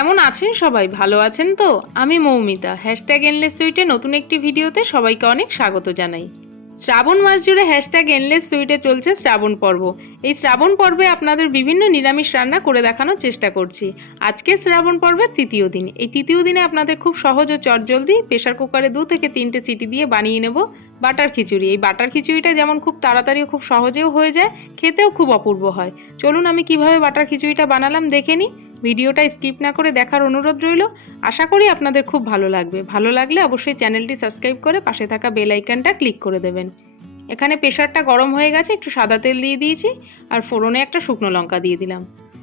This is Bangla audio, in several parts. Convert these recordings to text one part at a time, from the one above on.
কেমন আছেন সবাই? ভালো আছেন তো? আমি মৌমিতা। #এনলেস সুইটে নতুন একটি ভিডিওতে সবাইকে অনেক স্বাগত জানাই। শ্রাবণ মাস জুড়ে এনলেস সুইটে চলছে শ্রাবণ পর্ব। এই শ্রাবণ পর্বে আপনাদের বিভিন্ন নিরামিষ রান্না করে দেখানোর চেষ্টা করছি। আজকে শ্রাবণ পর্বের তৃতীয় দিন। এই তৃতীয় দিনে আপনাদের খুব সহজ ও চটজলদি প্রেসার কুকারে 2 থেকে 3টে সিটি দিয়ে বানিয়ে নেব বাটার খিচুড়ি। এই বাটার খিচুড়িটা যেমন খুব তাড়াতাড়ি ও খুব সহজেও হয়ে যায়, খেতেও খুব অপূর্ব হয়। চলুন আমি কিভাবে বাটার খিচুড়িটা বানালাম দেখে নিই। ভিডিওটা স্কিপ না করে দেখার অনুরোধ রইল। আশা করি আপনাদের খুব ভালো লাগবে। ভালো লাগলে অবশ্যই চ্যানেলটি সাবস্ক্রাইব করে পাশে থাকা বেল আইকনটা ক্লিক করে দেবেন। এখানে প্রেসারটা গরম হয়ে গেছে, একটু সাদা তেল দিয়ে দিয়েছি আর ফোড়নে একটা শুকনো লঙ্কা দিয়ে দিলাম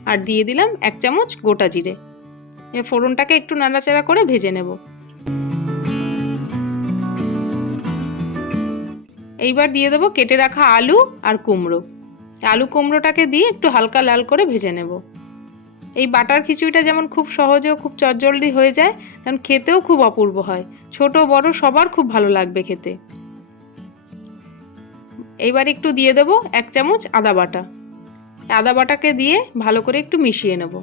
আর দিয়ে দিলাম 1 চামচ গোটা জিরে। এই ফোড়নটাকে একটু নাড়াচাড়া করে ভেজে নেব। এইবার দিয়ে দেবো কেটে রাখা আলু আর কুমড়ো। আলু কুমড়োটাকে দিয়ে একটু হালকা লাল করে ভেজে নেব। এই বাটার খিচুড়িটা যেমন খুব সহজেও খুব চটজলদি হয়ে যায়, তেমন খেতেও খুব অপূর্ব হয়। ছোট বড় সবার খুব ভালো লাগবে খেতে। এইবার একটু দিয়ে দেবো 1 চামচ আদা বাটা। আদা বাটাকে দিয়ে ভালো করে একটু মিশিয়ে নেব।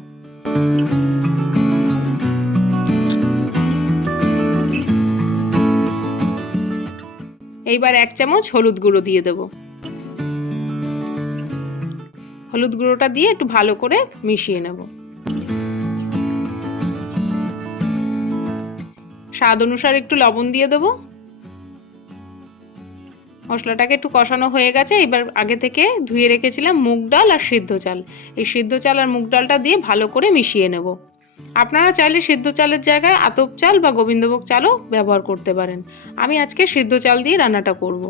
এইবার 1 চামচ হলুদ গুঁড়ো দিয়ে দেব। হলুদ গুঁড়োটা দিয়ে একটু ভালো করে মিশিয়ে নেব। স্বাদ অনুসারে একটু লবণ দিয়ে দেবো। মশলাটাকে একটু কষানো হয়ে গেছে। এবার আগে থেকে ধুয়ে রেখেছিলাম মুগ ডাল আর সিদ্ধ চাল। এই সিদ্ধ চাল আর মুগ ডালটা দিয়ে ভালো করে মিশিয়ে নেব। আপনারা চাইলে সিদ্ধ চালের জায়গায় আতপ চাল বা গোবিন্দভোগ চালও ব্যবহার করতে পারেন। আমি আজকে সিদ্ধ চাল দিয়ে রান্নাটা করব।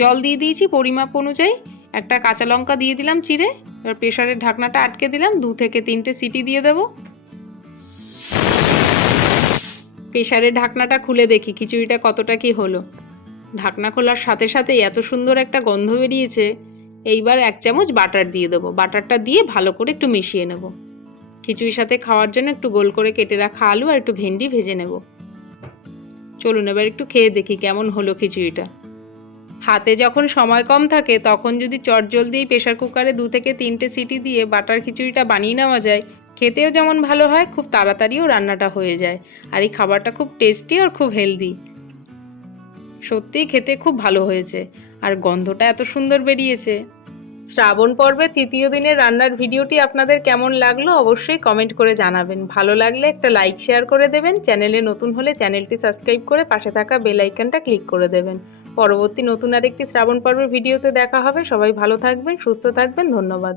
জল দিয়ে দিয়েছি পরিমাপ অনুযায়ী। একটা কাঁচা লঙ্কা দিয়ে দিলাম চিড়ে। এবার প্রেসারের ঢাকনাটা আটকে দিলাম। 2 থেকে 3টে সিটি দিয়ে দেব। প্রেসারের ঢাকনাটা খুলে দেখি খিচুড়িটা কতটা কি হলো। ঢাকনা খোলার সাথে সাথেই এত সুন্দর একটা গন্ধ বেরিয়েছে। এইবার 1 চামচ বাটার দিয়ে দেবো। বাটারটা দিয়ে ভালো করে একটু মিশিয়ে নেব। খিচুড়ির সাথে খাওয়ার জন্য একটু গোল করে কেটে রাখা আলু আর একটু ভেন্ডি ভেজে নেব। চলুন এবার একটু খেয়ে দেখি কেমন হলো খিচুড়িটা। হাতে যখন সময় কম থাকে তখন যদি চটজলদি প্রেসার কুকারে 2 থেকে 3টে সিটি দিয়ে বাটার খিচুড়িটা বানিয়ে নেওয়া যায়, খেতেও যেমন ভালো হয়, খুব তাড়াতাড়িও রান্নাটা হয়ে যায়। আর এই খাবারটা খুব টেস্টি আর খুব হেলদি। সত্যিই খেতে খুব ভালো হয়েছে আর গন্ধটা এত সুন্দর বেরিয়েছে। শ্রাবণ পর্বে তৃতীয় দিনের রান্নার ভিডিওটি আপনাদের কেমন লাগলো অবশ্যই কমেন্ট করে জানাবেন। ভালো লাগলে একটা লাইক শেয়ার করে দেবেন। চ্যানেলে নতুন হলে চ্যানেলটি সাবস্ক্রাইব করে পাশে থাকা বেল আইকনটা ক্লিক করে দেবেন। পরবর্তী নতুন আরেকটি শ্রাবণ পর্বের ভিডিওতে দেখা হবে। সবাই ভালো থাকবেন, সুস্থ থাকবেন। ধন্যবাদ।